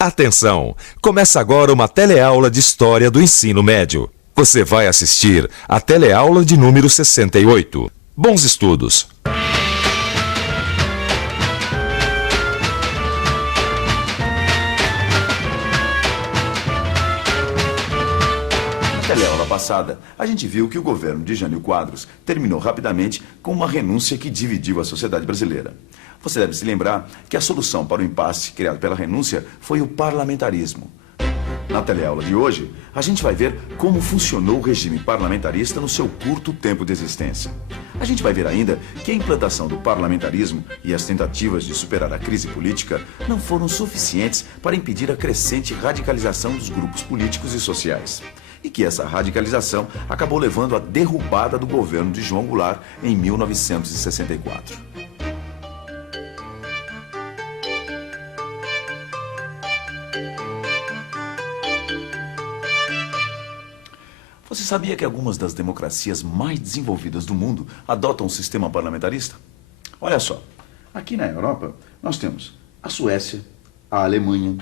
Atenção! Começa agora uma teleaula de História do Ensino Médio. Você vai assistir a teleaula de número 68. Bons estudos! Na teleaula passada, a gente viu que o governo de Jânio Quadros terminou rapidamente com uma renúncia que dividiu a sociedade brasileira. Você deve se lembrar que a solução para o impasse criado pela renúncia foi o parlamentarismo. Na teleaula de hoje, a gente vai ver como funcionou o regime parlamentarista no seu curto tempo de existência. A gente vai ver ainda que a implantação do parlamentarismo e as tentativas de superar a crise política não foram suficientes para impedir a crescente radicalização dos grupos políticos e sociais. E que essa radicalização acabou levando à derrubada do governo de João Goulart em 1964. Você sabia que algumas das democracias mais desenvolvidas do mundo adotam um sistema parlamentarista? Olha só, aqui na Europa nós temos a Suécia, a Alemanha,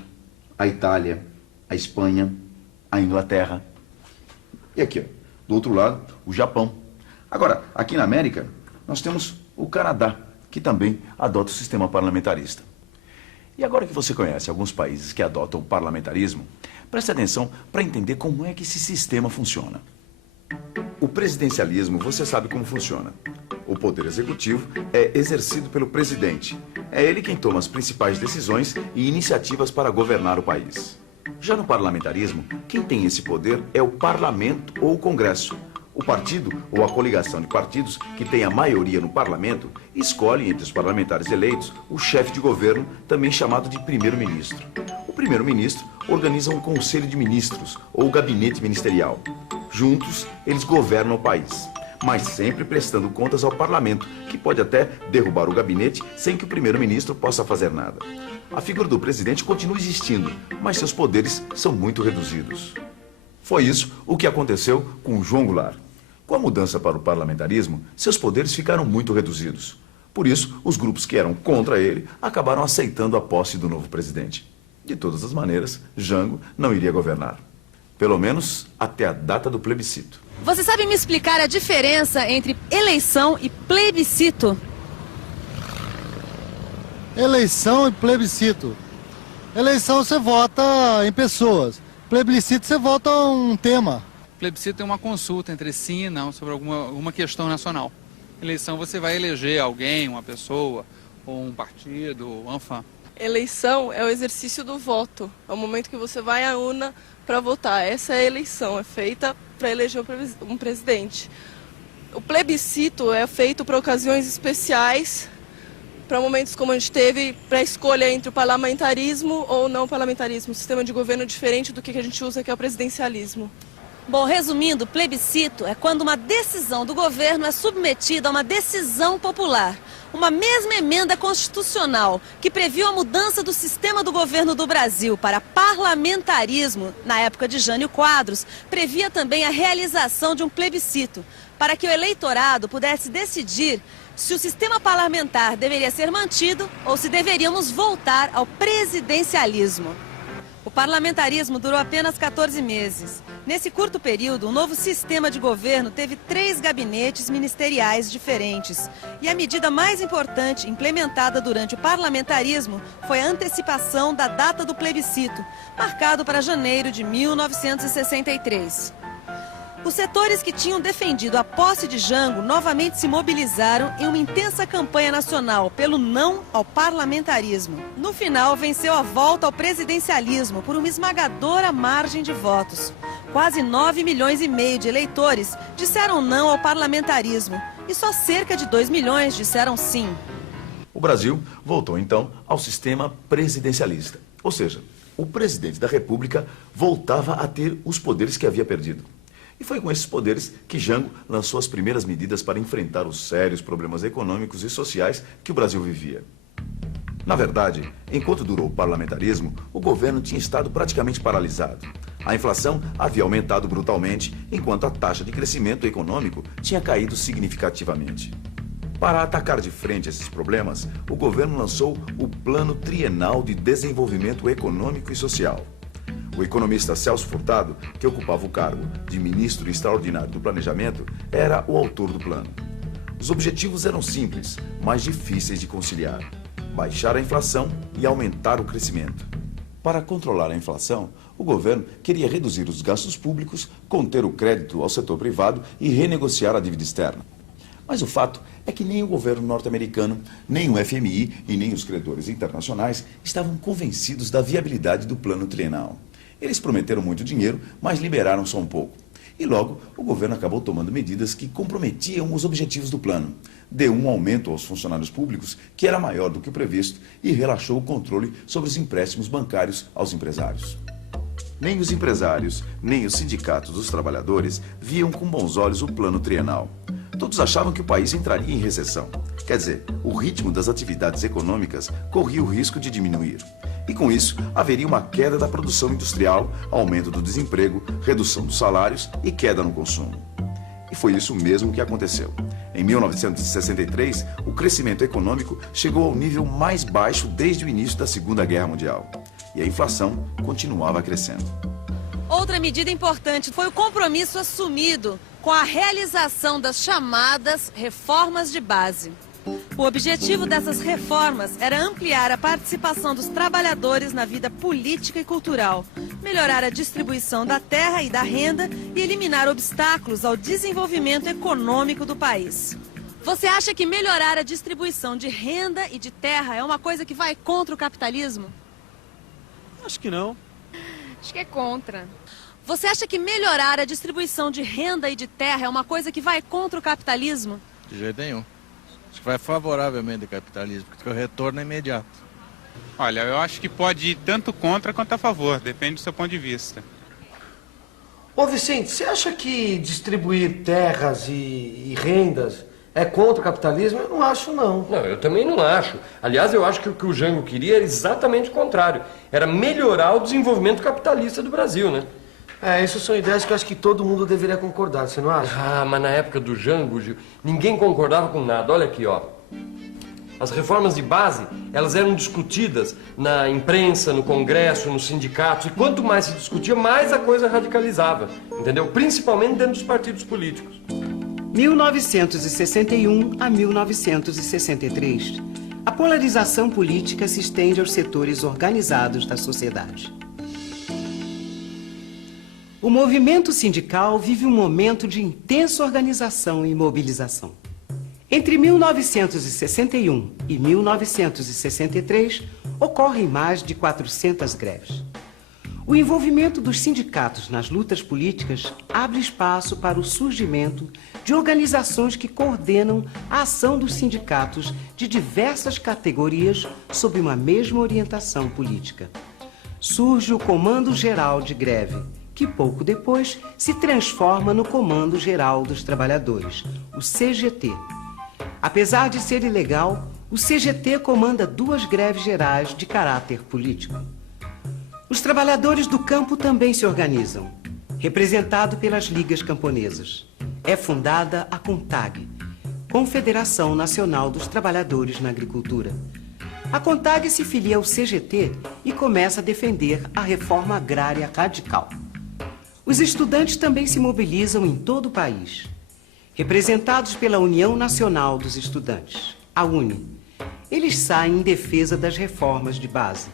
a Itália, a Espanha, a Inglaterra e aqui, ó, do outro lado, o Japão. Agora, aqui na América, nós temos o Canadá, que também adota o sistema parlamentarista. E agora que você conhece alguns países que adotam o parlamentarismo, preste atenção para entender como é que esse sistema funciona. O presidencialismo, você sabe como funciona. O poder executivo é exercido pelo presidente. É ele quem toma as principais decisões e iniciativas para governar o país. Já no parlamentarismo, quem tem esse poder é o parlamento ou o congresso. O partido ou a coligação de partidos que tem a maioria no parlamento escolhe entre os parlamentares eleitos o chefe de governo, também chamado de primeiro-ministro. O primeiro-ministro organiza um conselho de ministros ou gabinete ministerial. Juntos, eles governam o país, mas sempre prestando contas ao parlamento, que pode até derrubar o gabinete sem que o primeiro-ministro possa fazer nada. A figura do presidente continua existindo, mas seus poderes são muito reduzidos. Foi isso o que aconteceu com João Goulart. Com a mudança para o parlamentarismo, seus poderes ficaram muito reduzidos. Por isso, os grupos que eram contra ele acabaram aceitando a posse do novo presidente. De todas as maneiras, Jango não iria governar. Pelo menos até a data do plebiscito. Você sabe me explicar a diferença entre eleição e plebiscito? Eleição e plebiscito. Eleição você vota em pessoas. Plebiscito você vota um tema. Plebiscito é uma consulta entre sim e não sobre alguma questão nacional. Eleição você vai eleger alguém, uma pessoa, ou um partido, enfim. Eleição é o exercício do voto. É o momento que você vai à urna para votar. Essa é a eleição, é feita para eleger um presidente. O plebiscito é feito para ocasiões especiais, para momentos como a gente teve, para a escolha entre o parlamentarismo ou não parlamentarismo, um sistema de governo diferente do que a gente usa, que é o presidencialismo. Bom, resumindo, plebiscito é quando uma decisão do governo é submetida a uma decisão popular. Uma mesma emenda constitucional que previu a mudança do sistema do governo do Brasil para parlamentarismo, na época de Jânio Quadros, previa também a realização de um plebiscito, para que o eleitorado pudesse decidir se o sistema parlamentar deveria ser mantido ou se deveríamos voltar ao presidencialismo. O parlamentarismo durou apenas 14 meses. Nesse curto período, o novo sistema de governo teve 3 gabinetes ministeriais diferentes. E a medida mais importante implementada durante o parlamentarismo foi a antecipação da data do plebiscito, marcado para janeiro de 1963. Os setores que tinham defendido a posse de Jango novamente se mobilizaram em uma intensa campanha nacional pelo não ao parlamentarismo. No final, venceu a volta ao presidencialismo por uma esmagadora margem de votos. Quase 9,5 milhões de eleitores disseram não ao parlamentarismo e só cerca de 2 milhões disseram sim. O Brasil voltou então ao sistema presidencialista, ou seja, o presidente da República voltava a ter os poderes que havia perdido. E foi com esses poderes que Jango lançou as primeiras medidas para enfrentar os sérios problemas econômicos e sociais que o Brasil vivia. Na verdade, enquanto durou o parlamentarismo, o governo tinha estado praticamente paralisado. A inflação havia aumentado brutalmente, enquanto a taxa de crescimento econômico tinha caído significativamente. Para atacar de frente esses problemas, o governo lançou o Plano Trienal de Desenvolvimento Econômico e Social. O economista Celso Furtado, que ocupava o cargo de ministro extraordinário do Planejamento, era o autor do plano. Os objetivos eram simples, mas difíceis de conciliar: baixar a inflação e aumentar o crescimento. Para controlar a inflação, o governo queria reduzir os gastos públicos, conter o crédito ao setor privado e renegociar a dívida externa. Mas o fato é que nem o governo norte-americano, nem o FMI e nem os credores internacionais estavam convencidos da viabilidade do plano trienal. Eles prometeram muito dinheiro, mas liberaram só um pouco. E logo, o governo acabou tomando medidas que comprometiam os objetivos do plano. Deu um aumento aos funcionários públicos, que era maior do que o previsto, e relaxou o controle sobre os empréstimos bancários aos empresários. Nem os empresários, nem os sindicatos dos trabalhadores viam com bons olhos o plano trienal. Todos achavam que o país entraria em recessão. Quer dizer, o ritmo das atividades econômicas corria o risco de diminuir. E com isso, haveria uma queda da produção industrial, aumento do desemprego, redução dos salários e queda no consumo. E foi isso mesmo que aconteceu. Em 1963, o crescimento econômico chegou ao nível mais baixo desde o início da Segunda Guerra Mundial. E a inflação continuava crescendo. Outra medida importante foi o compromisso assumido com a realização das chamadas reformas de base. O objetivo dessas reformas era ampliar a participação dos trabalhadores na vida política e cultural, melhorar a distribuição da terra e da renda e eliminar obstáculos ao desenvolvimento econômico do país. Você acha que melhorar a distribuição de renda e de terra é uma coisa que vai contra o capitalismo? Acho que não. Acho que é contra. Você acha que melhorar a distribuição de renda e de terra é uma coisa que vai contra o capitalismo? De jeito nenhum. Acho que vai favoravelmente ao capitalismo, porque o retorno é imediato. Olha, eu acho que pode ir tanto contra quanto a favor, depende do seu ponto de vista. Ô Vicente, você acha que distribuir terras e rendas é contra o capitalismo? Eu não acho, não. Não, eu também não acho. Aliás, eu acho que o que o Jango queria era exatamente o contrário. Era melhorar o desenvolvimento capitalista do Brasil, né? Essas são ideias que eu acho que todo mundo deveria concordar, você não acha? Ah, mas na época do Jango, Gil, ninguém concordava com nada. Olha aqui, ó. As reformas de base, elas eram discutidas na imprensa, no Congresso, nos sindicatos. E quanto mais se discutia, mais a coisa radicalizava. Entendeu? Principalmente dentro dos partidos políticos. 1961 a 1963. A polarização política se estende aos setores organizados da sociedade. O movimento sindical vive um momento de intensa organização e mobilização. Entre 1961 e 1963, ocorrem mais de 400 greves. O envolvimento dos sindicatos nas lutas políticas abre espaço para o surgimento de organizações que coordenam a ação dos sindicatos de diversas categorias sob uma mesma orientação política. Surge o Comando Geral de Greve, que pouco depois se transforma no Comando Geral dos Trabalhadores, o CGT. Apesar de ser ilegal, o CGT comanda 2 greves gerais de caráter político. Os trabalhadores do campo também se organizam, representado pelas ligas camponesas. É fundada a CONTAG, Confederação Nacional dos Trabalhadores na Agricultura. A CONTAG se filia ao CGT e começa a defender a reforma agrária radical. Os estudantes também se mobilizam em todo o país, representados pela União Nacional dos Estudantes, a UNE. Eles saem em defesa das reformas de base,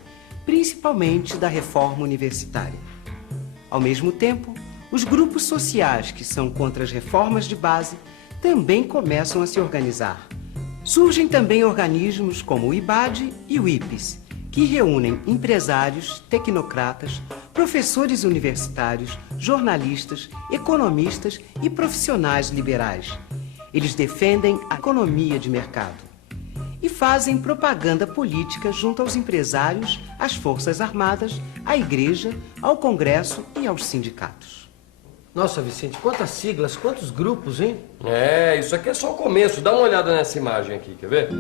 principalmente da reforma universitária. Ao mesmo tempo, os grupos sociais que são contra as reformas de base também começam a se organizar. Surgem também organismos como o IBAD e o IPES, que reúnem empresários, tecnocratas, professores universitários, jornalistas, economistas e profissionais liberais. Eles defendem a economia de mercado e fazem propaganda política junto aos empresários, às Forças Armadas, à Igreja, ao Congresso e aos sindicatos. Nossa, Vicente, quantas siglas, quantos grupos, hein? Isso aqui é só o começo. Dá uma olhada nessa imagem aqui, quer ver?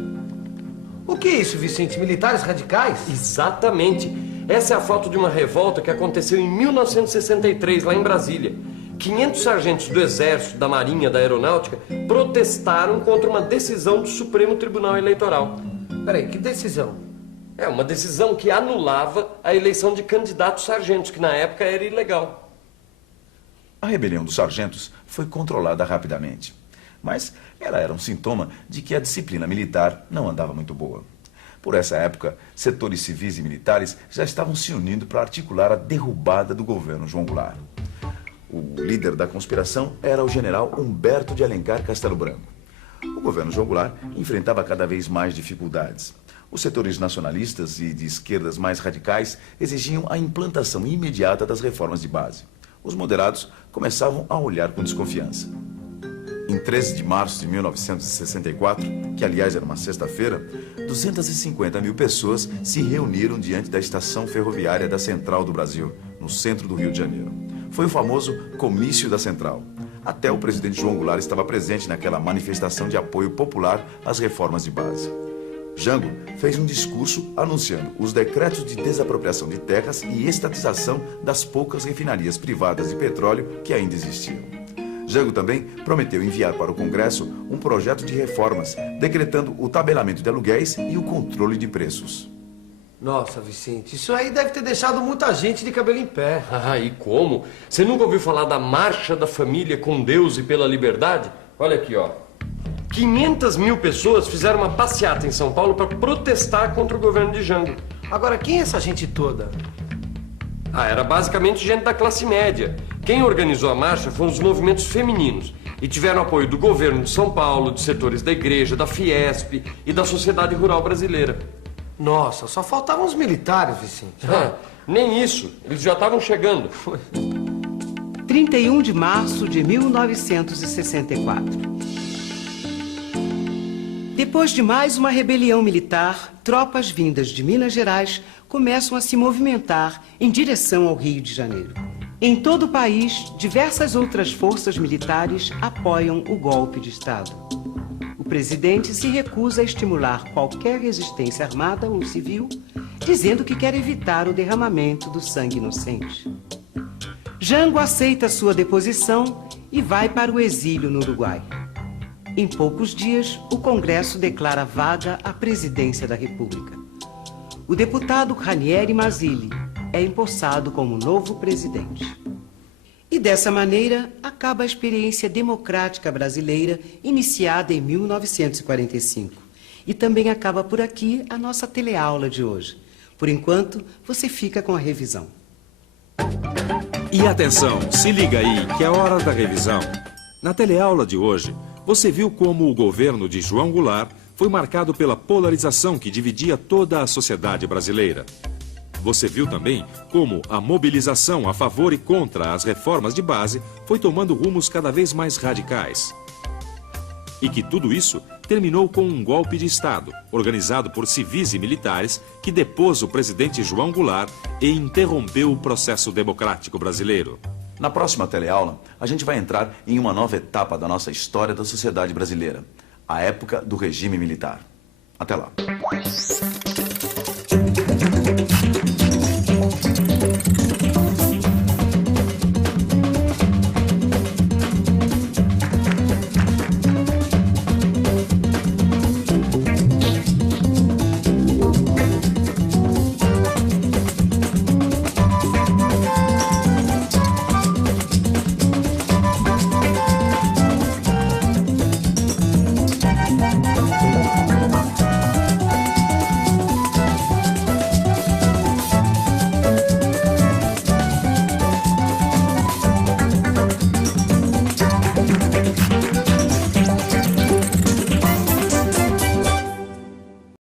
O que é isso, Vicente? Militares radicais? Exatamente. Essa é a foto de uma revolta que aconteceu em 1963, lá em Brasília, 500 sargentos do Exército, da Marinha, da Aeronáutica protestaram contra uma decisão do Supremo Tribunal Eleitoral. Peraí, que decisão? É uma decisão que anulava a eleição de candidatos sargentos, que na época era ilegal. A rebelião dos sargentos foi controlada rapidamente, mas ela era um sintoma de que a disciplina militar não andava muito boa. Por essa época, setores civis e militares já estavam se unindo para articular a derrubada do governo João Goulart. O líder da conspiração era o general Humberto de Alencar Castelo Branco. O governo João Goulart enfrentava cada vez mais dificuldades. Os setores nacionalistas e de esquerdas mais radicais exigiam a implantação imediata das reformas de base. Os moderados começavam a olhar com desconfiança. Em 13 de março de 1964, que aliás era uma sexta-feira, 250 mil pessoas se reuniram diante da estação ferroviária da Central do Brasil, no centro do Rio de Janeiro. Foi o famoso Comício da Central. Até o presidente João Goulart estava presente naquela manifestação de apoio popular às reformas de base. Jango fez um discurso anunciando os decretos de desapropriação de terras e estatização das poucas refinarias privadas de petróleo que ainda existiam. Jango também prometeu enviar para o Congresso um projeto de reformas, decretando o tabelamento de aluguéis e o controle de preços. Nossa, Vicente, isso aí deve ter deixado muita gente de cabelo em pé. Ah, e como? Você nunca ouviu falar da Marcha da Família com Deus e pela Liberdade? Olha aqui, ó. 500 mil pessoas fizeram uma passeata em São Paulo para protestar contra o governo de Jango. Agora, quem é essa gente toda? Ah, era basicamente gente da classe média. Quem organizou a marcha foram os movimentos femininos e tiveram apoio do governo de São Paulo, de setores da igreja, da Fiesp e da sociedade rural brasileira. Nossa, só faltavam os militares, Vicente. Ah, nem isso, eles já estavam chegando. 31 de março de 1964. Depois de mais uma rebelião militar, tropas vindas de Minas Gerais começam a se movimentar em direção ao Rio de Janeiro. Em todo o país, diversas outras forças militares apoiam o golpe de Estado. O presidente se recusa a estimular qualquer resistência armada ou civil, dizendo que quer evitar o derramamento do sangue inocente. Jango aceita sua deposição e vai para o exílio no Uruguai. Em poucos dias, o Congresso declara vaga a presidência da República. O deputado Ranieri Mazzilli é empossado como novo presidente. E dessa maneira, acaba a experiência democrática brasileira iniciada em 1945. E também acaba por aqui a nossa teleaula de hoje. Por enquanto, você fica com a revisão. E atenção, se liga aí que é hora da revisão. Na teleaula de hoje, você viu como o governo de João Goulart foi marcado pela polarização que dividia toda a sociedade brasileira. Você viu também como a mobilização a favor e contra as reformas de base foi tomando rumos cada vez mais radicais. E que tudo isso terminou com um golpe de Estado, organizado por civis e militares, que depôs o presidente João Goulart e interrompeu o processo democrático brasileiro. Na próxima teleaula, a gente vai entrar em uma nova etapa da nossa história da sociedade brasileira, a época do regime militar. Até lá.